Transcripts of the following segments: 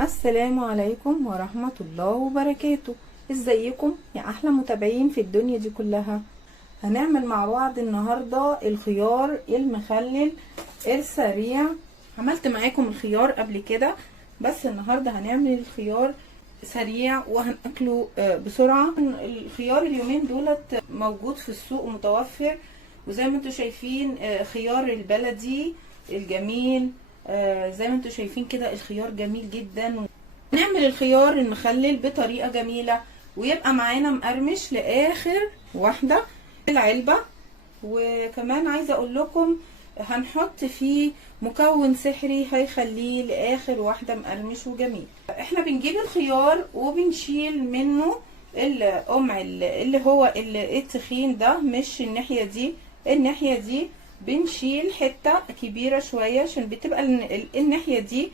السلام عليكم ورحمة الله وبركاته. ازيكم يا احلى متابعين في الدنيا دي كلها؟ هنعمل مع بعض النهاردة الخيار المخلل السريع. عملت معاكم الخيار قبل كده، بس النهاردة هنعمل الخيار سريع وهنأكله بسرعة. الخيار اليومين دولت موجود في السوق ومتوفر، وزي ما انتوا شايفين خيار البلدي الجميل. زي ما انتوا شايفين كده الخيار جميل جدا. نعمل الخيار المخلل بطريقة جميلة ويبقى معانا مقرمش لاخر واحدة في العلبة. وكمان عايزة اقول لكم هنحط فيه مكون سحري هيخليه لاخر واحدة مقرمش وجميل. احنا بنجيب الخيار وبنشيل منه القمع اللي هو التخين ده، مش الناحية دي بنشيل حتة كبيرة شوية عشان بتبقى الناحية دي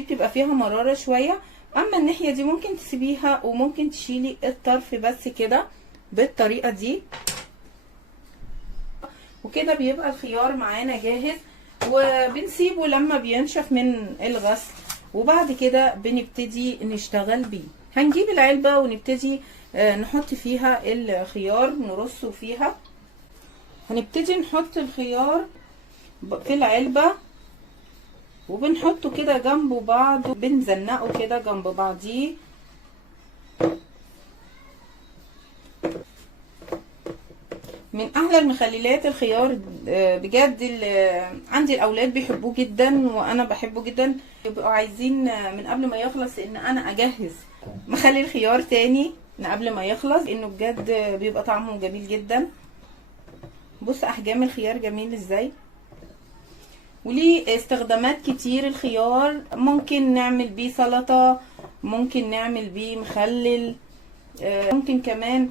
بتبقى فيها مرارة شوية. اما الناحية دي ممكن تسيبيها وممكن تشيلي الطرف بس كده بالطريقة دي، وكده بيبقى الخيار معانا جاهز. وبنسيبه لما بينشف من الغسل، وبعد كده بنبتدي نشتغل بيه. هنجيب العلبة ونبتدي نحط فيها الخيار، نرصه فيها. هنبتدي نحط الخيار في العلبة وبنحطه كده جنب بعض، بنزنقه كده جنب بعضيه. من احلى المخللات الخيار بجد. عندي الاولاد بيحبوه جدا وانا بحبه جدا، بيبقوا عايزين من قبل ما يخلص ان انا اجهز مخلل خيار تاني من قبل ما يخلص، انه بجد بيبقى طعمه جميل جدا. بص احجام الخيار جميل ازاي، وليه استخدامات كتير. الخيار ممكن نعمل بيه سلطة، ممكن نعمل بيه مخلل، ممكن كمان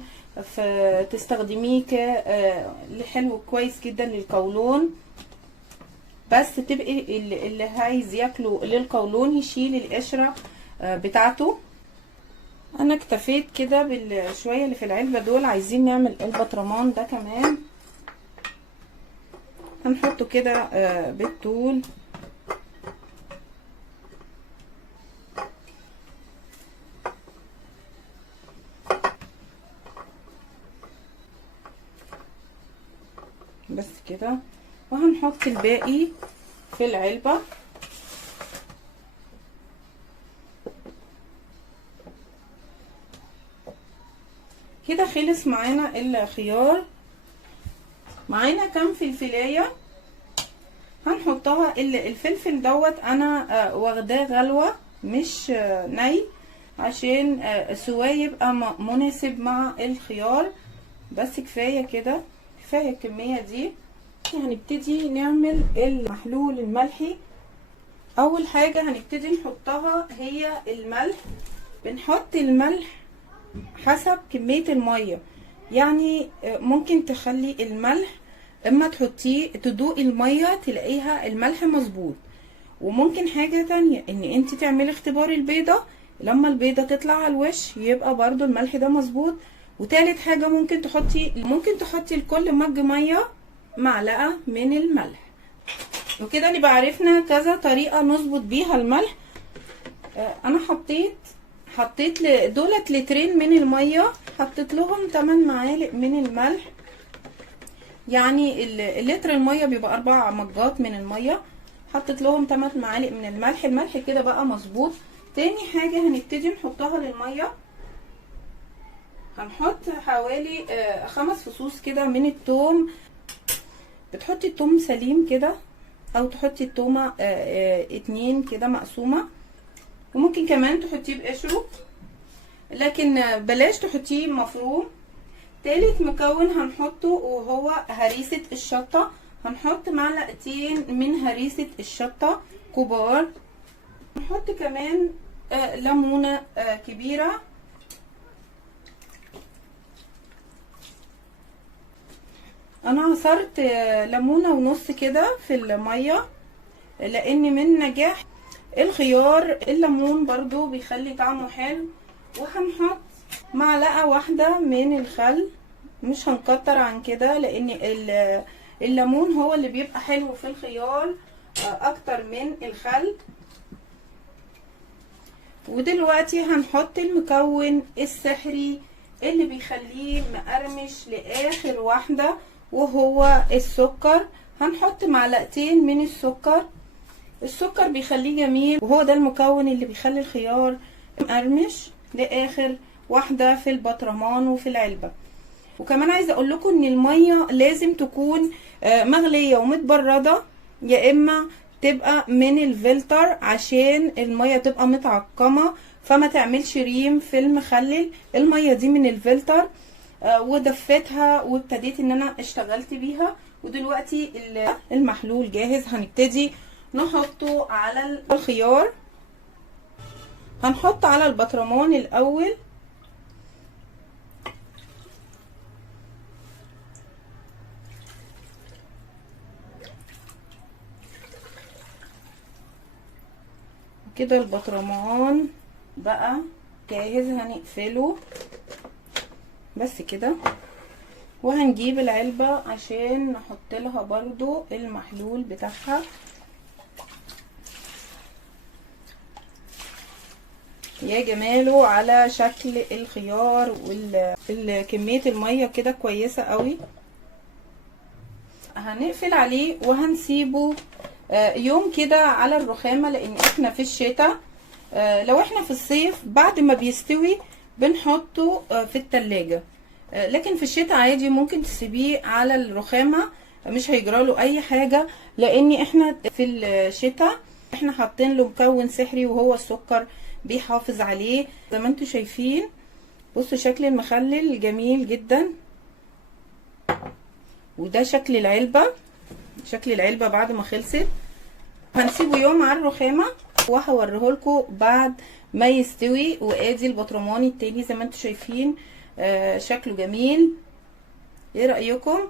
تستخدميه حلو كويس جدا للقولون. بس تبقي اللي عايز ياكله للقولون يشيل القشرة بتاعته. انا اكتفيت كده بالشوية اللي في العلبة دول. عايزين نعمل البطرمان ده كمان، هنحطه كده بالطول. بس كده، وهنحط الباقي في العلبة. كده خلص معانا الخيار. معانا كام فلفلايه هنحطها. الفلفل دوت انا واخداه غلوه مش ني، عشان سواه يبقى مناسب مع الخيار. بس كفايه كده، كفايه الكميه دي. هنبتدي نعمل المحلول الملحي. اول حاجه هنبتدي نحطها هي الملح. بنحط الملح حسب كميه الميه، يعني ممكن تخلي الملح اما تحطيه تدوقي الميه تلاقيها الملح مظبوط. وممكن حاجه تانية ان انت تعملي اختبار البيضه، لما البيضه تطلع على الوش يبقى برضو الملح ده مظبوط. وتالت حاجه ممكن تحطي لكل مج ميه معلقه من الملح. وكده نبقى عرفنا كذا طريقه نظبط بيها الملح. انا حطيت دولت لترين من الميه، حطيت لهم 8 معالق من الملح. يعني اللتر الميه بيبقى 4 مجات من الميه، حطيت لهم 8 معالق من الملح. الملح كده بقى مظبوط. تاني حاجه هنبتدي نحطها للميه. هنحط حوالي 5 فصوص كده من التوم. بتحطي التوم سليم كده، او تحطي التومه 2 كده مقسومه، وممكن كمان تحطيه بقشره، لكن بلاش تحطيه مفروم. تالت مكون هنحطه وهو هريسة الشطة. هنحط معلقتين من هريسة الشطة كبار. هنحط كمان ليمونة كبيرة. انا عصرت ليمونة ونص كده في المية، لان من نجاح الخيار الليمون برضو بيخلي طعمه حلو. وهنحط معلقة واحدة من الخل، مش هنكتر عن كده، لان الليمون هو اللي بيبقى حلو في الخيار اكتر من الخل. ودلوقتي هنحط المكون السحري اللي بيخليه مقرمش لاخر واحدة، وهو السكر. هنحط معلقتين من السكر. السكر بيخليه جميل، وهو ده المكون اللي بيخلي الخيار مقرمش لاخر واحدة في البطرمان وفي العلبة. وكمان عايزه اقول لكم ان الميه لازم تكون مغليه ومتبرده، يا اما تبقى من الفلتر عشان الميه تبقى متعقمه فما تعملش ريم في المخلل. الميه دي من الفلتر ودفتها وابتديت ان انا اشتغلت بيها. ودلوقتي المحلول جاهز، هنبتدي نحطه على الخيار. هنحط على البطرمان الاول كده. البطرمان بقى جاهز، هنقفله بس كده. وهنجيب العلبة عشان نحط لها برضو المحلول بتاعها. يا جماله على شكل الخيار كمية المية كده كويسة قوي. هنقفل عليه وهنسيبه يوم كده على الرخامة، لان احنا في الشتاء. لو احنا في الصيف بعد ما بيستوي بنحطه في التلاجة، لكن في الشتاء عادي ممكن تسيبيه على الرخامة، مش هيجراله اي حاجة، لان احنا في الشتاء احنا حاطين له مكون سحري وهو السكر بيحافظ عليه. زي ما انتوا شايفين، بصوا شكل المخلل جميل جدا. وده شكل العلبة، شكل العلبة بعد ما خلصت. هنسيبه يوم على الرخامة وهوريه لكم بعد ما يستوي. وادي البطرمان التاني زي ما انتوا شايفين شكله جميل. ايه رأيكم؟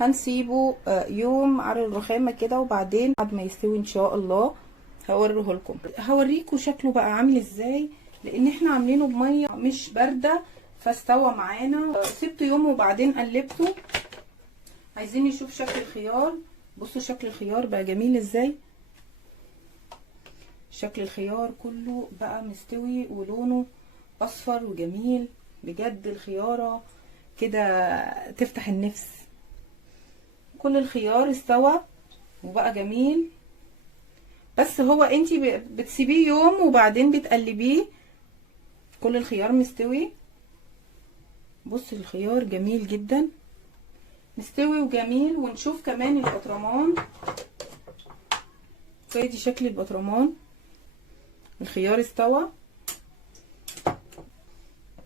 هنسيبه يوم على الرخامة كده، وبعدين بعد ما يستوي ان شاء الله هوريه لكم. هوريكم شكله بقى عامل ازاي، لان احنا عاملينه بمية مش باردة فاستوى معانا. سبته يوم وبعدين قلبته. عايزين نشوف شكل الخيار. بصوا شكل الخيار بقى جميل ازاي. شكل الخيار كله بقى مستوي ولونه اصفر وجميل بجد. الخيارة كده تفتح النفس. كل الخيار استوى وبقى جميل، بس هو انتي بتسيبيه يوم وبعدين بتقلبيه. كل الخيار مستوي. بصوا الخيار جميل جدا، مستوي وجميل. ونشوف كمان البطرمان. ادي شكل البطرمان. الخيار استوى.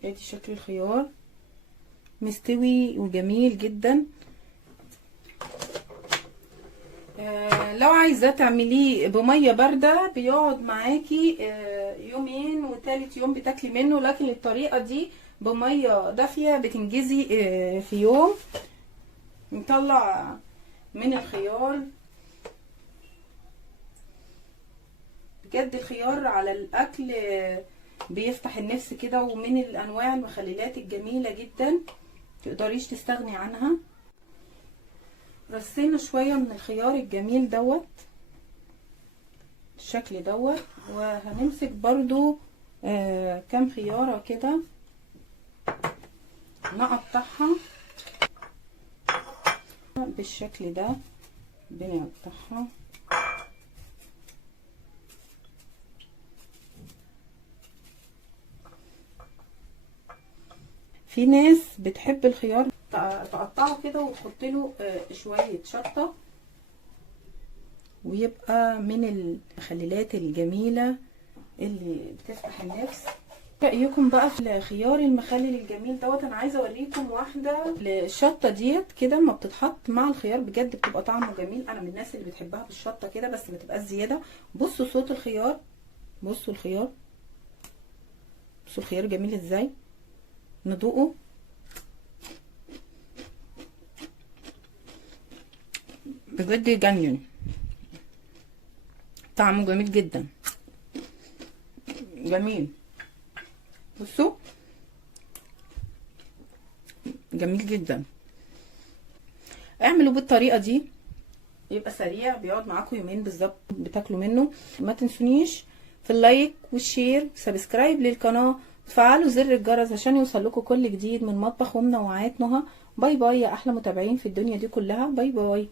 ادي شكل الخيار مستوي وجميل جدا. لو عايزه تعمليه بميه بارده بيقعد معاكي يومين، وتالت يوم بتاكلي منه. لكن الطريقه دي بميه دافيه بتنجزي في يوم. نطلع من الخيار. بجد الخيار على الاكل بيفتح النفس كده، ومن الانواع المخللات الجميله جدا متقدريش تستغني عنها. رصينا شويه من الخيار الجميل دوت بالشكل دوت. وهنمسك برضو كام خياره كده نقطعها بالشكل ده. بنقطعها في ناس بتحب الخيار تقطعه كده وتحط له شويه شطه، ويبقى من المخللات الجميله اللي بتفتح النفس. رايكم بقى في الخيار المخلل الجميل دوت. انا عايزه اوريكم واحده الشطه ديت كده ما بتتحط مع الخيار بجد بتبقى طعمه جميل. انا من الناس اللي بتحبها بالشطه كده بس ما تبقاش زياده. بصوا صوت الخيار، بصوا الخيار، بصوا الخيار جميل ازاي. ندوقه. بجد يجنن، طعمه جميل جدا، جميل. بصوا جميل جدا. اعملوا بالطريقه دي، يبقى سريع، بيقعد معاكم يومين بالظبط بتاكلوا منه. ما تنسونيش في اللايك والشير وسبسكرايب للقناة، وتفعلوا زر الجرس عشان يوصلكوا كل جديد من مطبخ ومنوعات نهى. باي باي يا احلى متابعين في الدنيا دي كلها، باي باي.